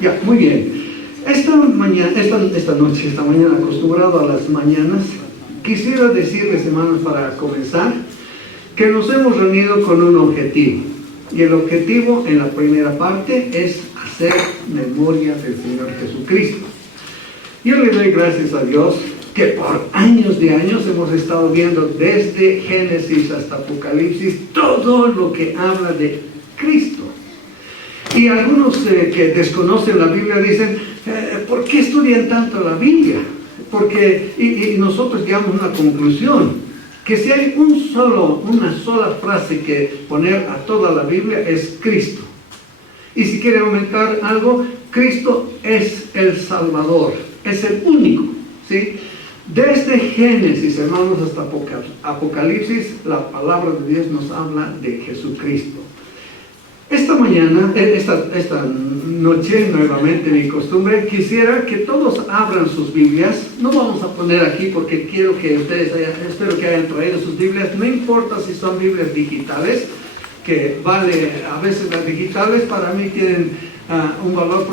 Ya, muy bien. Esta mañana, acostumbrado a las mañanas, quisiera decirles, hermanos, para comenzar, que nos hemos reunido con un objetivo. Y el objetivo en la primera parte es hacer memoria del Señor Jesucristo. Yo le doy gracias a Dios que por años de años hemos estado viendo desde Génesis hasta Apocalipsis todo lo que habla de Cristo. Y algunos que desconocen la Biblia dicen, ¿por qué estudian tanto la Biblia? Porque, y nosotros llegamos a una conclusión, que si hay una sola frase que poner a toda la Biblia es Cristo. Y si quieren aumentar algo, Cristo es el Salvador, es el único, ¿sí? Desde Génesis, hermanos, hasta Apocalipsis, la palabra de Dios nos habla de Jesucristo. Esta mañana, esta noche, nuevamente mi costumbre, quisiera que todos abran sus Biblias. No vamos a poner aquí porque quiero que ustedes espero que hayan traído sus Biblias. No importa si son Biblias digitales, que vale, a veces las digitales para mí tienen un valor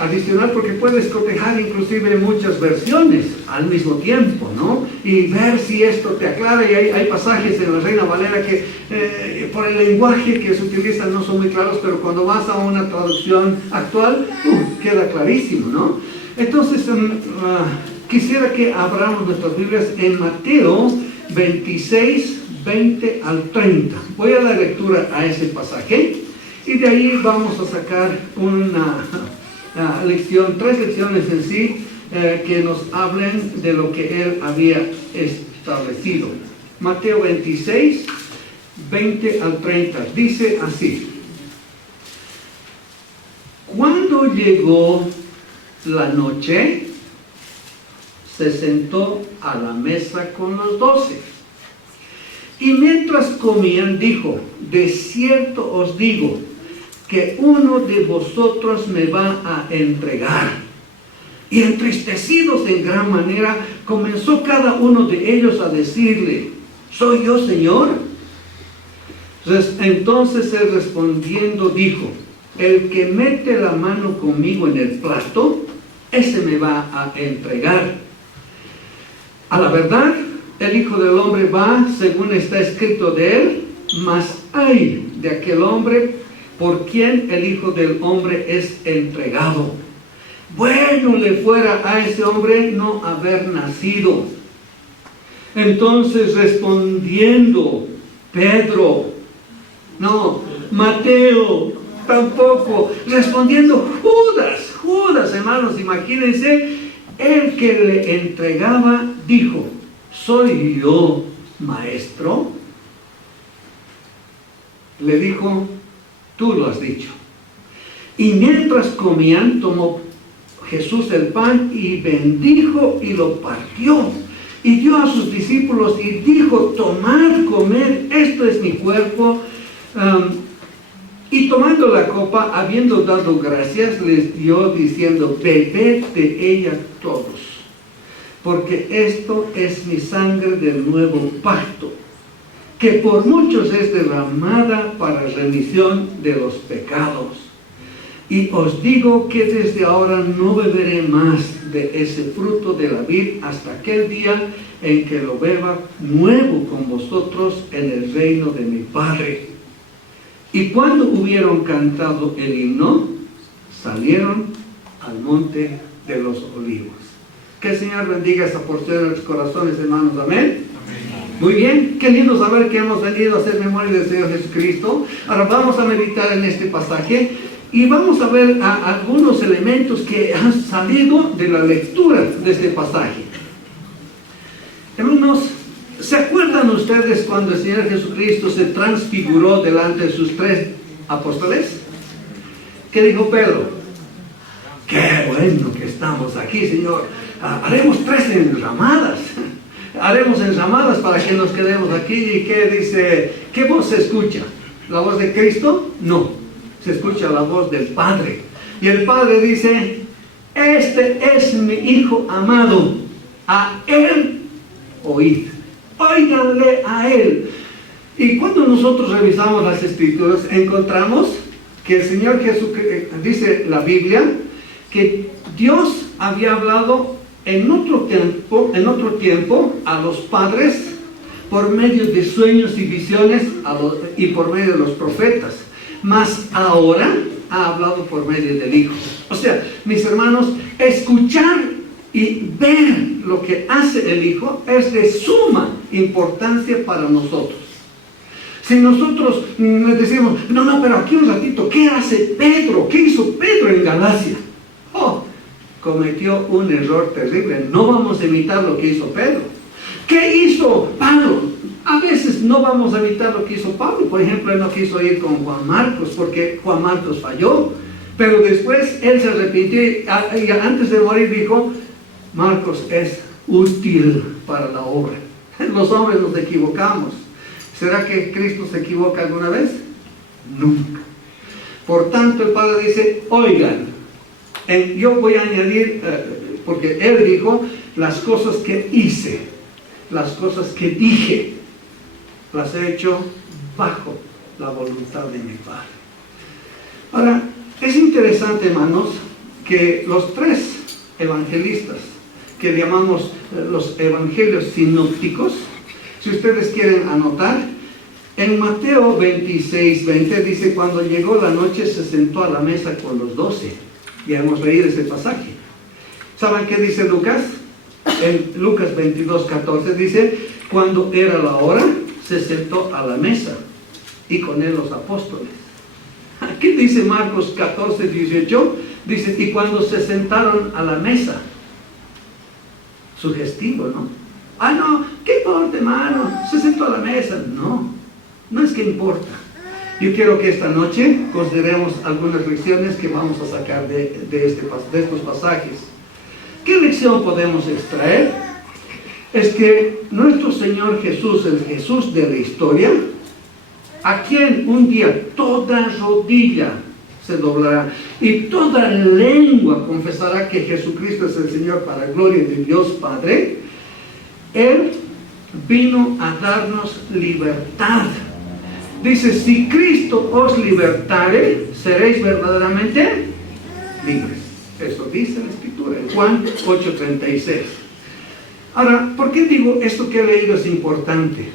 adicional, porque puedes cotejar inclusive muchas versiones al mismo tiempo, ¿no? Y ver si esto te aclara. Y hay pasajes en la Reina Valera que por el lenguaje que se utiliza no son muy claros, pero cuando vas a una traducción actual, queda clarísimo, ¿no? Entonces, quisiera que abramos nuestras Biblias en Mateo 26, 20 al 30. Voy a dar lectura a ese pasaje. Y de ahí vamos a sacar una lección, 3 lecciones en sí, que nos hablen de lo que Él había establecido. Mateo 26, 20 al 30, dice así: Cuando llegó la noche, se sentó a la mesa con los 12. Y mientras comían, dijo: de cierto os digo, que uno de vosotros me va a entregar. Y entristecidos en gran manera, comenzó cada uno de ellos a decirle: ¿soy yo, Señor? Entonces él respondiendo dijo: el que mete la mano conmigo en el plato, ese me va a entregar. A la verdad, el Hijo del Hombre va según está escrito de él, mas ay de aquel hombre por quien el Hijo del Hombre es entregado. Bueno le fuera a ese hombre no haber nacido. Entonces respondiendo Pedro, no, Mateo, tampoco, respondiendo Judas, hermanos, imagínense, el que le entregaba dijo: ¿soy yo, maestro? Le dijo: tú lo has dicho. Y mientras comían, tomó Jesús el pan y bendijo y lo partió. Y dio a sus discípulos y dijo: tomad, comed, esto es mi cuerpo. Y tomando la copa, habiendo dado gracias, les dio diciendo: bebed de ella todos, porque esto es mi sangre del nuevo pacto, que por muchos es derramada para remisión de los pecados. Y os digo que desde ahora no beberé más de ese fruto de la vid hasta aquel día en que lo beba nuevo con vosotros en el reino de mi Padre. Y cuando hubieron cantado el himno, salieron al monte de los olivos. Que el Señor bendiga esta porción de nuestros corazones, hermanos. Amén. Muy bien, qué lindo saber que hemos venido a hacer memoria del Señor Jesucristo. Ahora vamos a meditar en este pasaje y vamos a ver algunos elementos que han salido de la lectura de este pasaje. Hermanos, ¿se acuerdan ustedes cuando el Señor Jesucristo se transfiguró delante de sus 3 apóstoles? ¿Qué dijo Pedro? Qué bueno que estamos aquí, Señor. Haremos 3 enramadas. Haremos enramadas para que nos quedemos aquí. ¿Y qué dice? ¿Qué voz se escucha? ¿La voz de Cristo? No, se escucha la voz del Padre. Y el Padre dice: este es mi Hijo amado, a Él oíd. Óiganle a Él. Y cuando nosotros revisamos las Escrituras, encontramos que el Señor dice la Biblia que Dios había hablado en otro tiempo a los padres por medio de sueños y visiones y por medio de los profetas. Mas ahora ha hablado por medio del Hijo. O sea, mis hermanos, escuchar y ver lo que hace el Hijo es de suma importancia para nosotros. Si nosotros decimos, no, pero aquí un ratito, ¿qué hace Pedro? ¿Qué hizo Pedro en Galacia? Cometió un error terrible. No vamos a imitar lo que hizo Pedro. ¿Qué hizo Pablo? A veces no vamos a imitar lo que hizo Pablo. Por ejemplo, él no quiso ir con Juan Marcos porque Juan Marcos falló. Pero después él se arrepintió y antes de morir dijo, Marcos es útil para la obra. Los hombres nos equivocamos. ¿Será que Cristo se equivoca alguna vez? Nunca. Por tanto, el Padre dice, oigan, yo voy a añadir, porque Él dijo, las cosas que hice, las cosas que dije, las he hecho bajo la voluntad de mi Padre. Ahora, es interesante, hermanos, que los tres evangelistas, que llamamos los evangelios sinópticos, si ustedes quieren anotar, en Mateo 26:20 dice, cuando llegó la noche se sentó a la mesa con los 12. Ya hemos leído ese pasaje. ¿Saben qué dice Lucas? En Lucas 22:14 dice, cuando era la hora, se sentó a la mesa y con él los apóstoles. Aquí dice Marcos 14:18, dice, y cuando se sentaron a la mesa, sugestivo, ¿no? No, ¿qué importa, hermano? Se sentó a la mesa. No es que importa. Yo quiero que esta noche consideremos algunas lecciones que vamos a sacar de estos pasajes. ¿Qué lección podemos extraer? Es que nuestro Señor Jesús, el Jesús de la historia, a quien un día toda rodilla se doblará y toda lengua confesará que Jesucristo es el Señor para gloria de Dios Padre, Él vino a darnos libertad. Dice, si Cristo os libertare, seréis verdaderamente libres. Eso dice la Escritura en Juan 8:36. Ahora, ¿por qué digo esto que he leído es importante?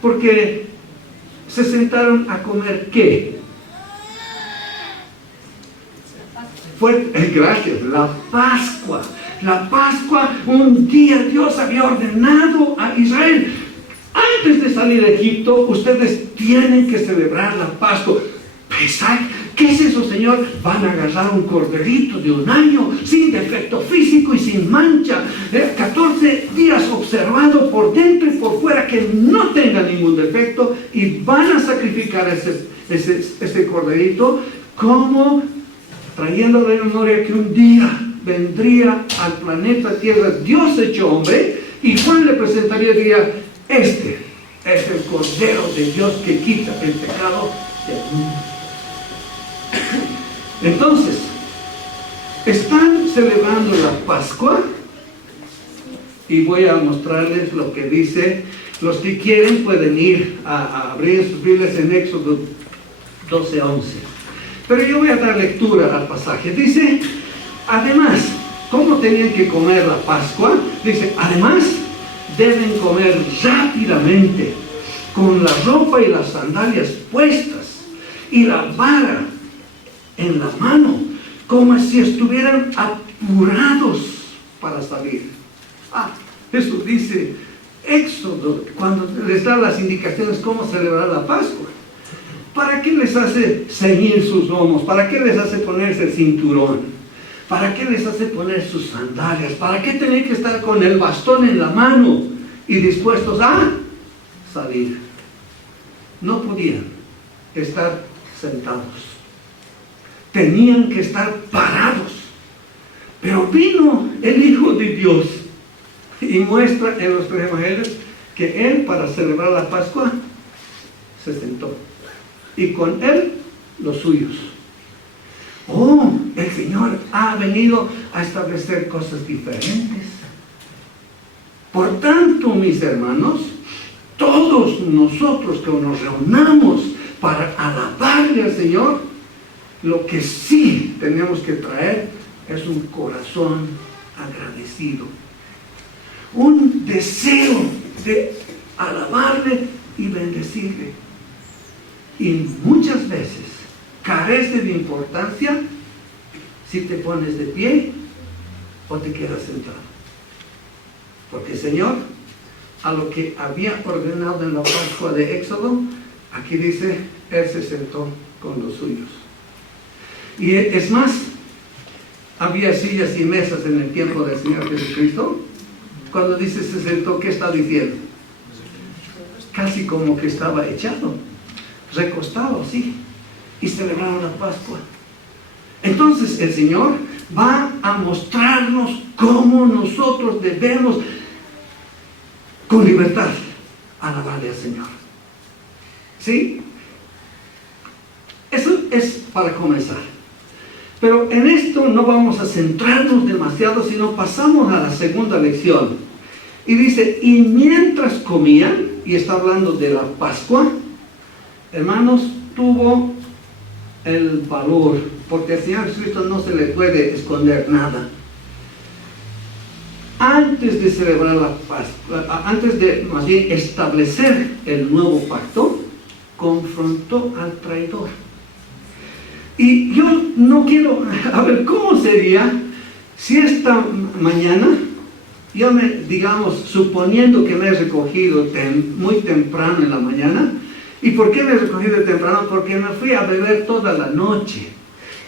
Porque se sentaron a comer ¿qué? Gracias, la Pascua. La Pascua, un día Dios había ordenado a Israel, antes de salir de Egipto, ustedes tienen que celebrar la Pascua. Pesach, ¿qué es eso, Señor? Van a agarrar un corderito de 1 año, sin defecto físico y sin mancha, 14 días observado por dentro y por fuera, que no tenga ningún defecto, y van a sacrificar ese corderito, como trayendo la memoria que un día vendría al planeta Tierra Dios hecho hombre, y Juan le presentaría y diría, este es el Cordero de Dios que quita el pecado del mundo. Entonces, están celebrando la Pascua, y voy a mostrarles lo que dice. Los que quieren pueden ir a abrir sus Biblias en Éxodo 12:11. Pero yo voy a dar lectura al pasaje. Dice, además, ¿cómo tenían que comer la Pascua? Dice, además, deben comer rápidamente, con la ropa y las sandalias puestas, y la vara en la mano, como si estuvieran apurados para salir. Eso dice Éxodo, cuando les da las indicaciones cómo celebrar la Pascua. ¿Para qué les hace ceñir sus lomos? ¿Para qué les hace ponerse el cinturón? ¿Para qué les hace poner sus sandalias? ¿Para qué tener que estar con el bastón en la mano y dispuestos a salir? No podían estar sentados. Tenían que estar parados. Pero vino el Hijo de Dios y muestra en los tres evangelios que Él, para celebrar la Pascua, se sentó. Y con Él, los suyos. El Señor ha venido a establecer cosas diferentes. Por tanto, mis hermanos, todos nosotros que nos reunamos para alabarle al Señor, lo que sí tenemos que traer es un corazón agradecido, un deseo de alabarle y bendecirle. Y muchas veces carece de importancia si te pones de pie o te quedas sentado. Porque el Señor, a lo que había ordenado en la Pascua de Éxodo, aquí dice, Él se sentó con los suyos. Y es más, había sillas y mesas en el tiempo del Señor Jesucristo. Cuando dice se sentó, ¿qué está diciendo? Casi como que estaba echado, recostado así, y celebraron la Pascua. Entonces el Señor va a mostrarnos cómo nosotros debemos con libertad alabarle al Señor. ¿Sí? Eso es para comenzar. Pero en esto no vamos a centrarnos demasiado, sino pasamos a la segunda lección. Y dice, y mientras comían, y está hablando de la Pascua, hermanos, tuvo el valor, porque al Señor Jesucristo no se le puede esconder nada. Antes de celebrar la Pascua, antes de más bien establecer el nuevo pacto, confrontó al traidor. Y yo no quiero, a ver, ¿cómo sería si esta mañana, yo digamos, suponiendo que me he recogido muy temprano en la mañana? ¿Y por qué me he recogido temprano? Porque me fui a beber toda la noche.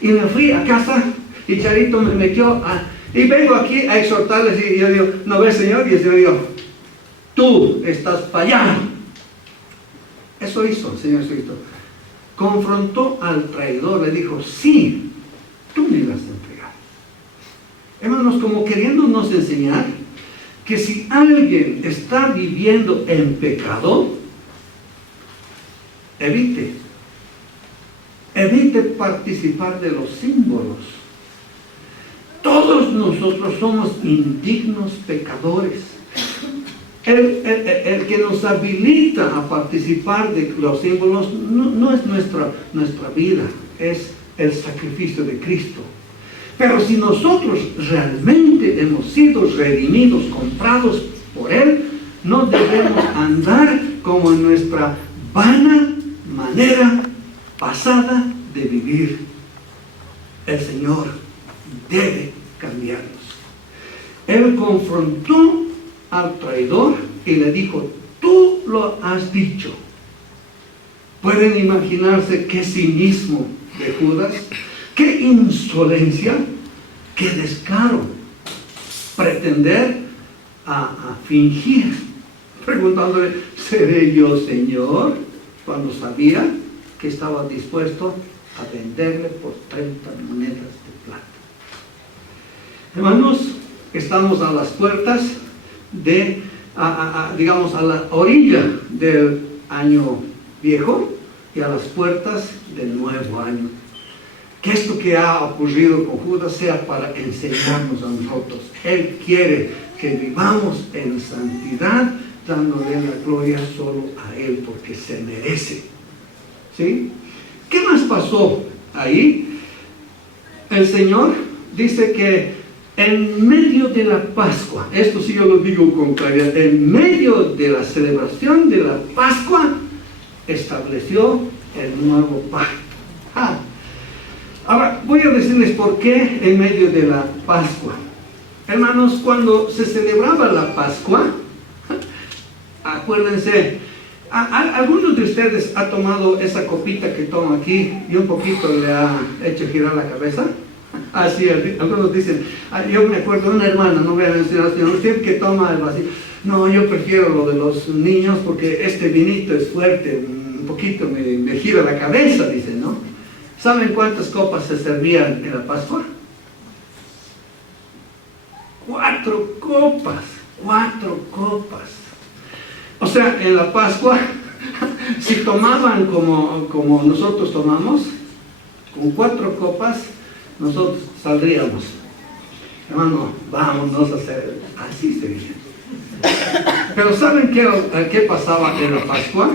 Y me fui a casa y Charito me metió y vengo aquí a exhortarles y yo digo, ¿no ves, Señor? Y el Señor dijo, tú estás fallado. Eso hizo el Señor Jesucristo. Confrontó al traidor, le dijo, sí, tú me vas a entregar. Hermanos, como queriéndonos enseñar que si alguien está viviendo en pecado, evite participar de los símbolos. Todos nosotros somos indignos pecadores. El que nos habilita a participar de los símbolos no es nuestra vida, es el sacrificio de Cristo. Pero si nosotros realmente hemos sido redimidos, comprados por Él, no debemos andar como en nuestra vana manera pasada de vivir. El Señor debe cambiarnos. Él confrontó al traidor y le dijo, tú lo has dicho. ¿Pueden imaginarse qué cinismo de Judas? ¿Qué insolencia? ¿Qué descaro? Pretender a fingir, preguntándole, ¿seré yo Señor? Cuando sabía que estaba dispuesto a venderle por 30 monedas de plata. Hermanos, estamos a las puertas digamos, a la orilla del año viejo y a las puertas del nuevo año. Que esto que ha ocurrido con Judas sea para enseñarnos a nosotros. Él quiere que vivamos en santidad, dándole la gloria solo a Él, porque se merece. ¿Sí? ¿Qué más pasó ahí? El Señor dice que en medio de la Pascua, esto sí yo lo digo con claridad, en medio de la celebración de la Pascua, estableció el nuevo pacto. Ahora, voy a decirles por qué en medio de la Pascua. Hermanos, cuando se celebraba la Pascua, acuérdense, ¿algunos de ustedes ha tomado esa copita que toma aquí y un poquito le ha hecho girar la cabeza? Sí, algunos dicen, yo me acuerdo de una hermana, no voy a mencionar, sino usted que toma el vacío. No, yo prefiero lo de los niños porque este vinito es fuerte, un poquito me gira la cabeza, dicen, ¿no? ¿Saben cuántas copas se servían en la Pascua? 4 copas, 4 copas. O sea, en la Pascua, si tomaban como nosotros tomamos, con 4 copas, nosotros saldríamos. Hermano, vámonos a hacer, así sería. Pero ¿saben qué pasaba en la Pascua?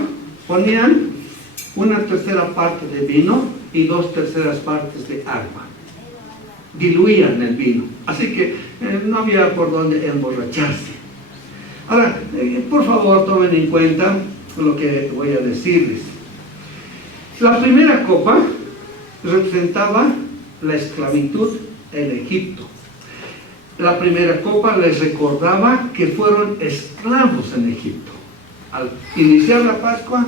Ponían una tercera parte de vino y 2/3 partes de agua. Diluían el vino, así que no había por dónde emborracharse. Ahora, por favor, tomen en cuenta lo que voy a decirles. La primera copa representaba la esclavitud en Egipto. La primera copa les recordaba que fueron esclavos en Egipto. Al iniciar la Pascua,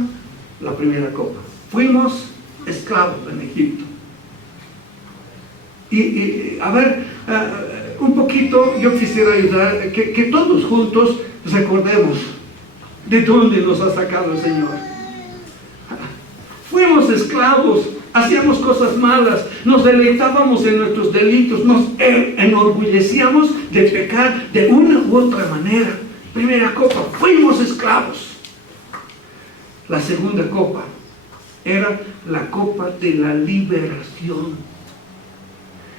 la primera copa, fuimos esclavos en Egipto. Y a ver, un poquito yo quisiera ayudar, que todos juntos recordemos de dónde nos ha sacado el Señor. Fuimos esclavos, hacíamos cosas malas, nos deleitábamos en nuestros delitos, nos enorgullecíamos de pecar de una u otra manera. Primera copa, fuimos esclavos. La segunda copa era la copa de la liberación.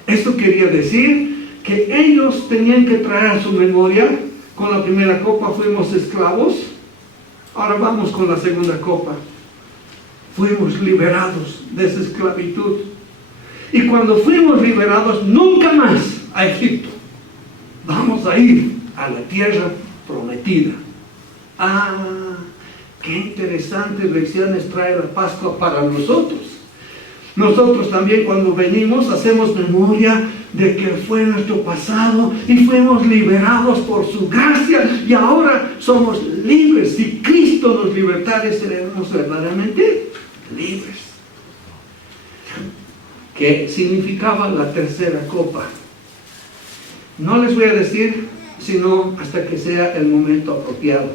Esto quería decir que ellos tenían que traer a su memoria, con la primera copa fuimos esclavos, ahora vamos con la segunda copa. Fuimos liberados de esa esclavitud. Y cuando fuimos liberados, nunca más a Egipto. Vamos a ir a la tierra prometida. Qué interesantes lecciones trae la Pascua para nosotros. Nosotros también cuando venimos hacemos memoria de que fue nuestro pasado y fuimos liberados por su gracia y ahora somos libres. Si Cristo nos libertare, seremos verdaderamente libres. ¿Qué significaba la tercera copa? No les voy a decir sino hasta que sea el momento apropiado.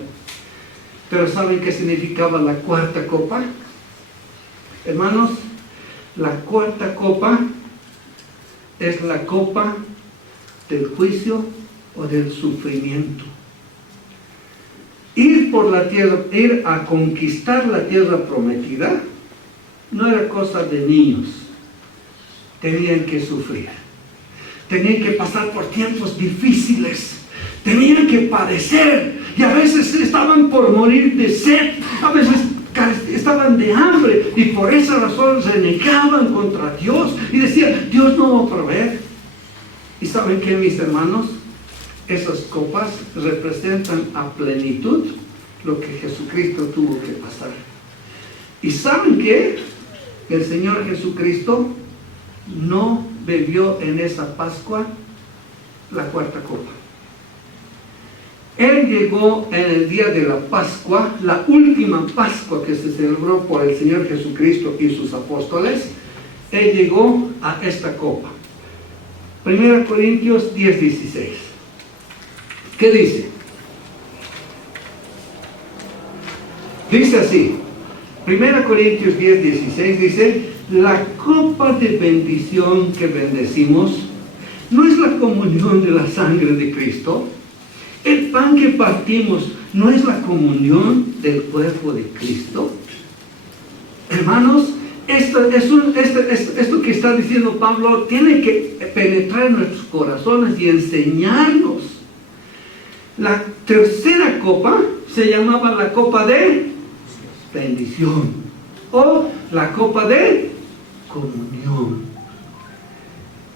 Pero ¿saben qué significaba la cuarta copa? Hermanos, la cuarta copa es la copa del juicio o del sufrimiento. Ir por la tierra, ir a conquistar la tierra prometida, no era cosa de niños. Tenían que sufrir. Tenían que pasar por tiempos difíciles. Tenían que padecer. Y a veces estaban por morir de sed. A veces estaban de hambre. Y por esa razón renegaban contra Dios. Y decían, Dios no va a proveer. ¿Y saben qué, mis hermanos? Esas copas representan a plenitud lo que Jesucristo tuvo que pasar. ¿Y saben qué? El Señor Jesucristo no bebió en esa Pascua la cuarta copa. Él llegó en el día de la Pascua, la última Pascua que se celebró por el Señor Jesucristo y sus apóstoles. Él llegó a esta copa. 1 Corintios 10:16. ¿Qué dice? Dice así. 1 Corintios 10:16 dice: la copa de bendición que bendecimos no es la comunión de la sangre de Cristo. El pan que partimos no es la comunión del cuerpo de Cristo. Hermanos, esto que está diciendo Pablo tiene que penetrar en nuestros corazones y enseñarnos. La tercera copa se llamaba la copa de bendición o la copa de comunión.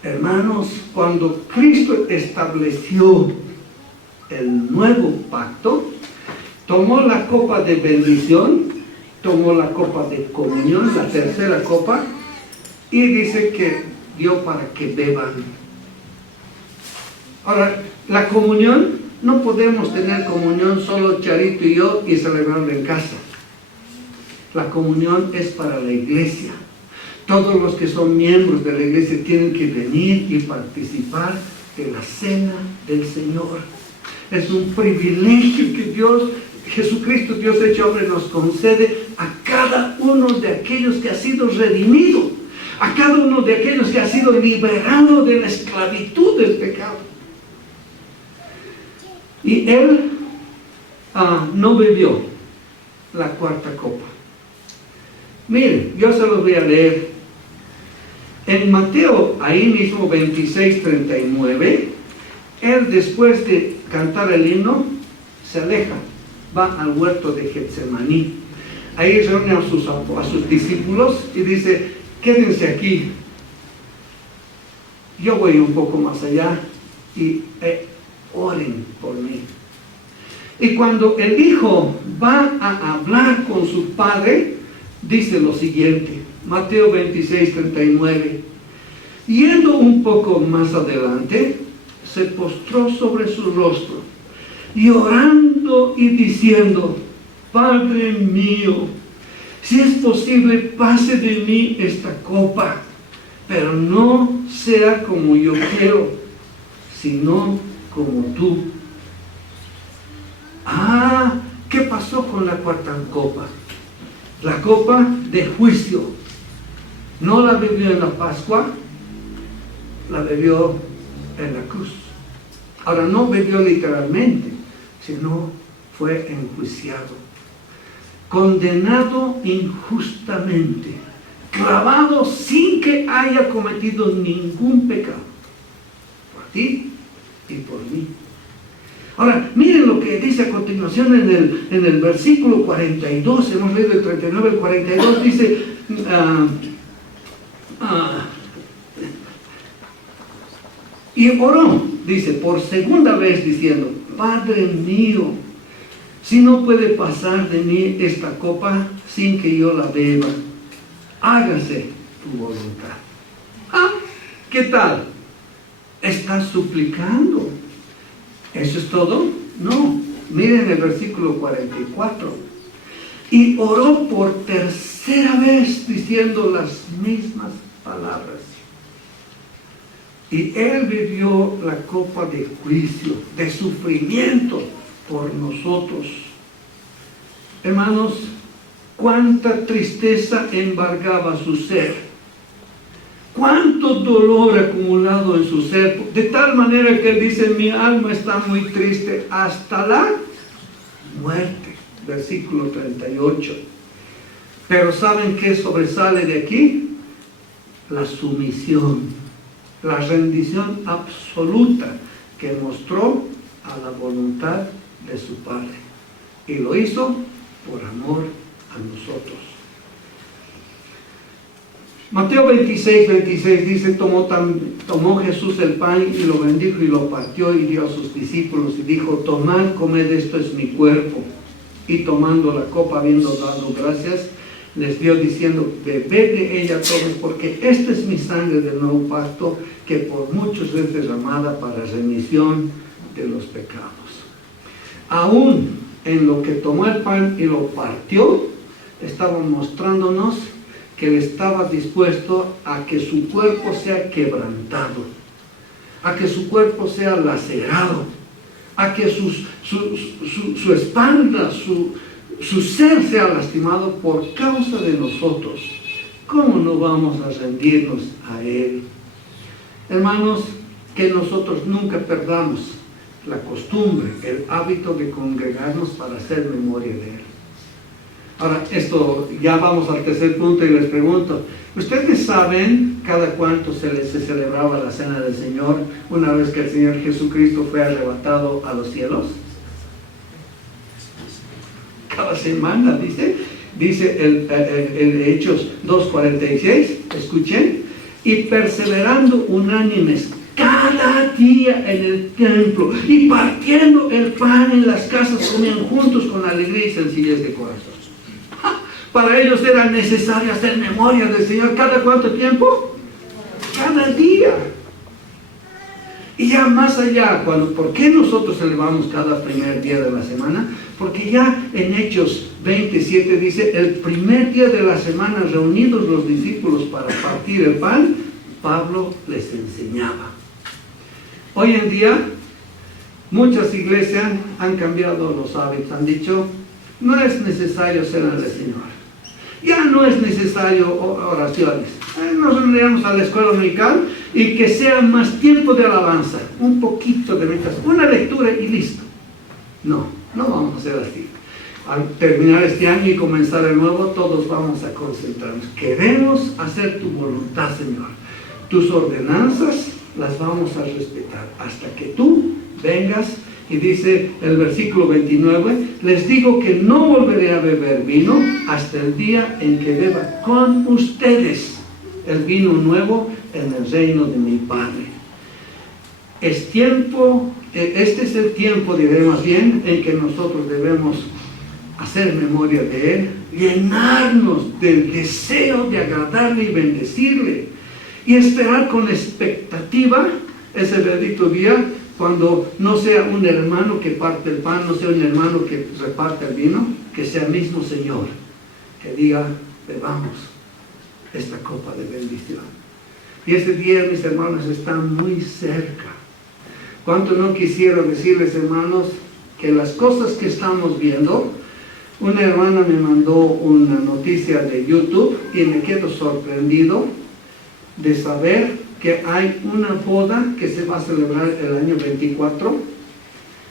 Hermanos, cuando Cristo estableció el nuevo pacto, tomó la copa de bendición, tomó la copa de comunión, la tercera copa, y dice que dio para que beban. Ahora, la comunión, no podemos tener comunión solo Charito y yo y celebrarla en casa. La comunión es para la iglesia. Todos los que son miembros de la iglesia tienen que venir y participar de la cena del Señor. Es un privilegio que Jesucristo, Dios hecho hombre, nos concede a cada uno de aquellos que ha sido redimido, a cada uno de aquellos que ha sido liberado de la esclavitud del pecado. Y él no bebió la cuarta copa. Miren, yo se los voy a leer. En Mateo, ahí mismo 26:39, él después de cantar el himno, se aleja, va al huerto de Getsemaní. Ahí reúne a sus discípulos y dice, quédense aquí. Yo voy un poco más allá y oren por mí. Y cuando el hijo va a hablar con su padre, dice lo siguiente, Mateo 26, 39. Yendo un poco más adelante, se postró sobre su rostro, y orando y diciendo, Padre mío, si es posible, pase de mí esta copa, pero no sea como yo quiero, sino como tú. ¿Qué pasó con la cuarta copa? La copa de juicio. No la bebió en la Pascua, la bebió en la cruz. Ahora, no bebió literalmente, sino fue enjuiciado, condenado injustamente, clavado sin que haya cometido ningún pecado, por ti y por mí. Ahora, miren lo que dice a continuación en el versículo 42, hemos leído el 39, el 42, dice, y oró, dice, por segunda vez diciendo, Padre mío, si no puede pasar de mí esta copa sin que yo la beba, hágase tu voluntad. ¿Qué tal? Estás suplicando. ¿Eso es todo? No. Miren el versículo 44. Y oró por tercera vez diciendo las mismas palabras. Y él bebió la copa de juicio, de sufrimiento por nosotros. Hermanos, cuánta tristeza embargaba su ser. Cuánto dolor acumulado en su ser, de tal manera que él dice, mi alma está muy triste hasta la muerte. Versículo 38. Pero ¿saben qué sobresale de aquí? La sumisión, la rendición absoluta que mostró a la voluntad de su Padre. Y lo hizo por amor a nosotros. Mateo 26, 26 dice, tomó Jesús el pan y lo bendijo y lo partió y dio a sus discípulos y dijo, tomad, comed, esto es mi cuerpo. Y tomando la copa, habiendo dado gracias, les dio diciendo, bebed de ella todos, porque esta es mi sangre del nuevo pacto, que por muchos es derramada para remisión de los pecados. Aún en lo que tomó el pan y lo partió, estaba mostrándonos que él estaba dispuesto a que su cuerpo sea quebrantado, a que su cuerpo sea lacerado, a que su espalda, su ser sea lastimado por causa de nosotros. ¿Cómo no vamos a rendirnos a Él? Hermanos, que nosotros nunca perdamos la costumbre, el hábito de congregarnos para hacer memoria de Él. Ahora, esto, ya vamos al tercer punto y les pregunto, ¿ustedes saben cada cuánto se celebraba la Cena del Señor una vez que el Señor Jesucristo fue arrebatado a los cielos? Cada semana, dice el Hechos 2:46, escuchen, y perseverando unánimes cada día en el templo y partiendo el pan en las casas, comían juntos con alegría y sencillez de corazón. Para ellos era necesario hacer memoria del Señor. ¿Cada cuánto tiempo? Cada día. Y ya más allá, ¿por qué nosotros celebramos cada primer día de la semana? Porque ya en Hechos 27 dice, el primer día de la semana, reunidos los discípulos para partir el pan, Pablo les enseñaba. Hoy en día, muchas iglesias han cambiado los hábitos, han dicho, no es necesario cena del Señor. Ya no es necesario oraciones. Nos reuniremos a la escuela dominical y que sea más tiempo de alabanza, un poquito de meditación, una lectura y listo. No vamos a hacer así. Al terminar este año y comenzar el nuevo, todos vamos a concentrarnos. Queremos hacer tu voluntad, Señor. Tus ordenanzas las vamos a respetar hasta que tú vengas. Y dice el versículo 29, les digo que no volveré a beber vino hasta el día en que beba con ustedes el vino nuevo en el reino de mi Padre. Es tiempo, este es el tiempo, diré más bien, en que nosotros debemos hacer memoria de Él, llenarnos del deseo de agradarle y bendecirle, y esperar con expectativa ese bendito día, cuando no sea un hermano que parte el pan, no sea un hermano que reparte el vino, que sea el mismo Señor, que diga, bebamos esta copa de bendición. Y ese día, mis hermanos, está muy cerca. ¿Cuánto no quisiera decirles, hermanos, que las cosas que estamos viendo? Una hermana me mandó una noticia de YouTube y me quedo sorprendido de saber que hay una boda que se va a celebrar el año 24.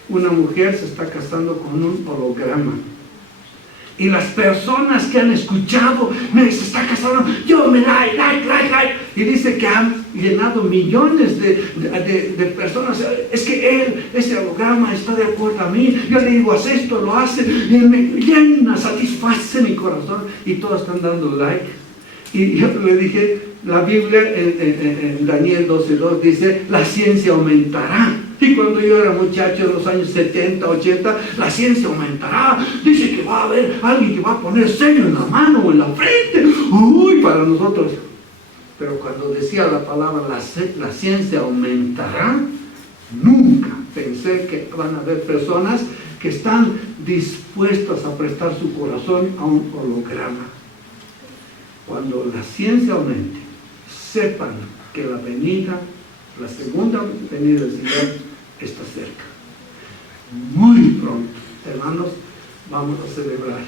Una mujer se está casando con un holograma. Y las personas que han escuchado, se está casando, yo me like. Y dice que han llenado millones de personas. Es que él, ese holograma, está de acuerdo a mí. Yo le digo, haz esto, lo hace. Y me llena, satisface mi corazón. Y todos están dando like. Y yo le dije, la Biblia en Daniel 12:2 dice, la ciencia aumentará. Y cuando yo era muchacho en los años 70, 80, la ciencia aumentará. Dice que va a haber alguien que va a poner sello en la mano o en la frente. Uy, para nosotros. Pero cuando decía la palabra, la ciencia aumentará, nunca pensé que van a haber personas que están dispuestas a prestar su corazón a un holograma. Cuando la ciencia aumente, sepan que la segunda venida del Señor está cerca. Muy pronto, hermanos, vamos a celebrar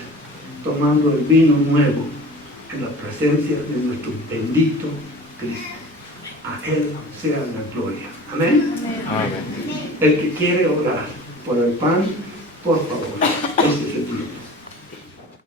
tomando el vino nuevo en la presencia de nuestro bendito Cristo. A Él sea la gloria. Amén. Amén. El que quiere orar por el pan, por favor.